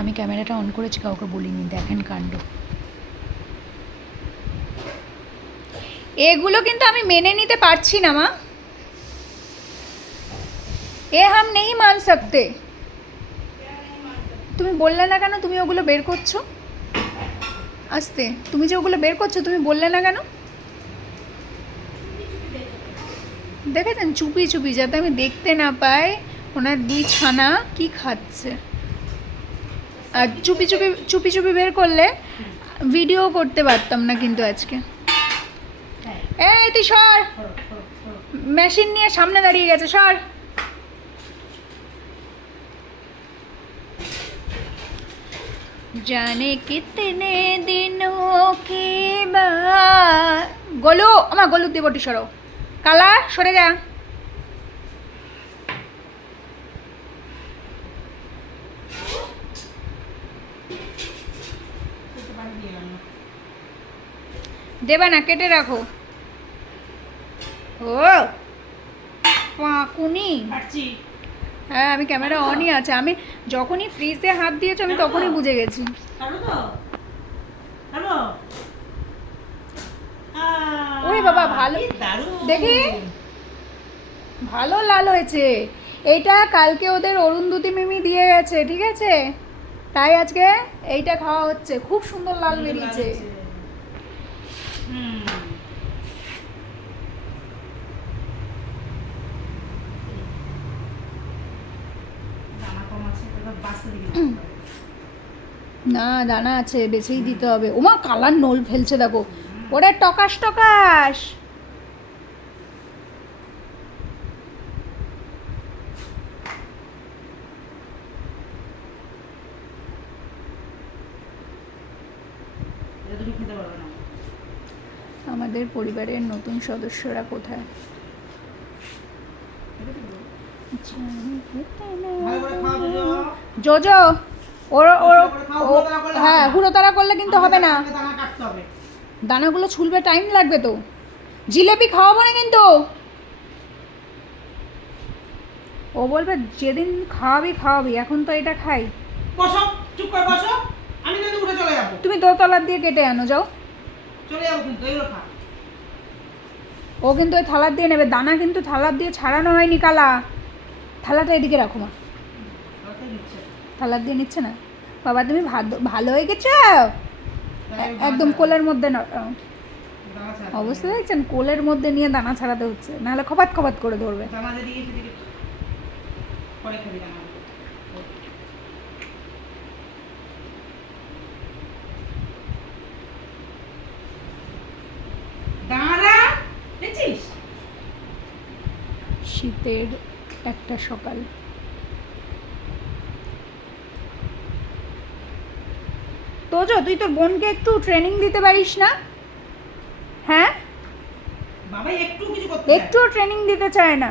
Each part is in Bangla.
আমি ক্যামেরাটা অন করেছি, কাউকে বলিনি। দেখেন কাণ্ড। এগুলো কিন্তু আমি মেনে নিতে পারছি না, মা। এ হাম নেই মান সকতে তুমি বললে না কেন তুমি ওগুলো বের করছ? আস্তে, তুমি যে ওগুলো বের করছ, তুমি বললে না কেন? দেখেছেন? চুপি চুপি যাতে আমি দেখতে না পাই, ওনার দুই ছানা কি খাচ্ছে? চুপি চুপি চুপি চুপি বের করলে ভিডিও করতে পারতাম না কিন্তু আজকে। এই তুই সর। মেশিন নিয়ে সামনে দাঁড়িয়ে গেছে, সর। জানে কিতনে দিন কি বা গলু, আমার গলু দেবটি সরো। কালা সরে যা। দেবা না কেটে রাখো। ও পাকুনি হ্যাঁ আমি ক্যামেরা অনই আছে। আমি যখনই ফ্রিজে হাত দিয়েছ আমি তখনই বুঝে গেছি। ওরে বাবা, ভালো। দেখি। ভালো লাল হয়েছে। এইটা কালকে ওদের অরুন্ধতী মিমি দিয়ে গেছে ঠিক আছে? তাই আজকে এইটা খাওয়া হচ্ছে। খুব সুন্দর লাল বেরিয়েছে হুম দানা কম আছে এবার বাঁচতে দিবি না। দানা আছে বেছেই দিতে হবে। ওমা কালার নোল ফেলছে দেখো। ওরে টকাস টকাস আমাদের পরিবারের নতুন সদস্যরা কোথায়? দুজো জোজো ওর ওর ও- হ্যাঁ হুড়োতাড়া করলে কিন্তু হবে না। দানাগুলো ছুলবে টাইম লাগবে তো। জিলেপি খাওয়াবো না কিন্তু। ও বলবে যেদিন খাওয়াবি খাওয়াবি এখন তো এটা খাই। বসো চুপ করে বসো। আমি কিন্তু উঠে চলে যাব। তুমি দোতলার দিয়ে কেটে আনো যাও। চলে যাব কিন্তু এগুলো খা। ও কিন্তু ওই থালার দিয়ে নেবে। দানা কিন্তু থালার দিয়ে ছাড়ানো হয়নি কালা। থালাটা এদিকে রাখো মা। থালার দিয়ে নিচ্ছে না? বাবা তুমি ভালো হয়ে গেছো? একদম কোলের মধ্যে অবস্থা দেখছেন? কোলের মধ্যে নিয়ে দানা ছাড়াতে হচ্ছে। নাহলে খপাত খপাত করে ধরবে। শীতের একটা সকাল। তোজো তুই তোর বোনকে একটু ট্রেনিং দিতে পারিস না? হ্যাঁ? বাবা একটু কিছু করতে একটু ট্রেনিং দিতে চায় না।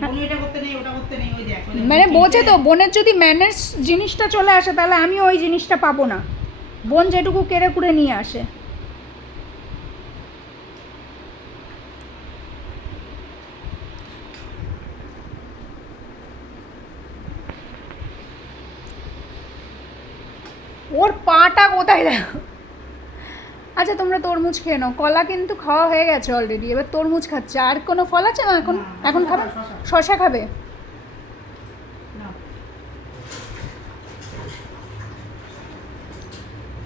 চায় এটা করতে নেই ওটা করতে নেই ওই দেখ মানে বোঝে তো বোনের যদি ম্যানার্স জিনিসটা চলে আসে তাহলে আমি ওই জিনিসটা পাবো না। বোন যেটুকু কেড়ে কুড়ে নিয়ে আসে। ওর পাটা কোথায় দেখো আচ্ছা তোমরা তরমুজ খেয়ে নাও। কলা কিন্তু খাওয়া হয়ে গেছে অলরেডি এবার তরমুজ খাচ্ছে। আর কোনো ফল আছে? না এখন এখন খাবে। শশা। খাবে?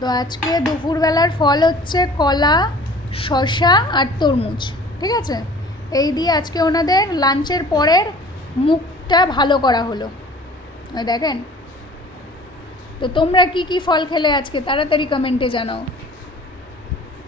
তো আজকে দুপুরবেলার ফল হচ্ছে কলা শসা আর তরমুজ। ঠিক আছে? এই দিয়ে আজকে ওনাদের লাঞ্চের পরের মুখটা ভালো করা হলো। দেখেন? তো তোমরা কি কি ফল খেলে আজকে? তাড়াতাড়ি কমেন্টে জানাও।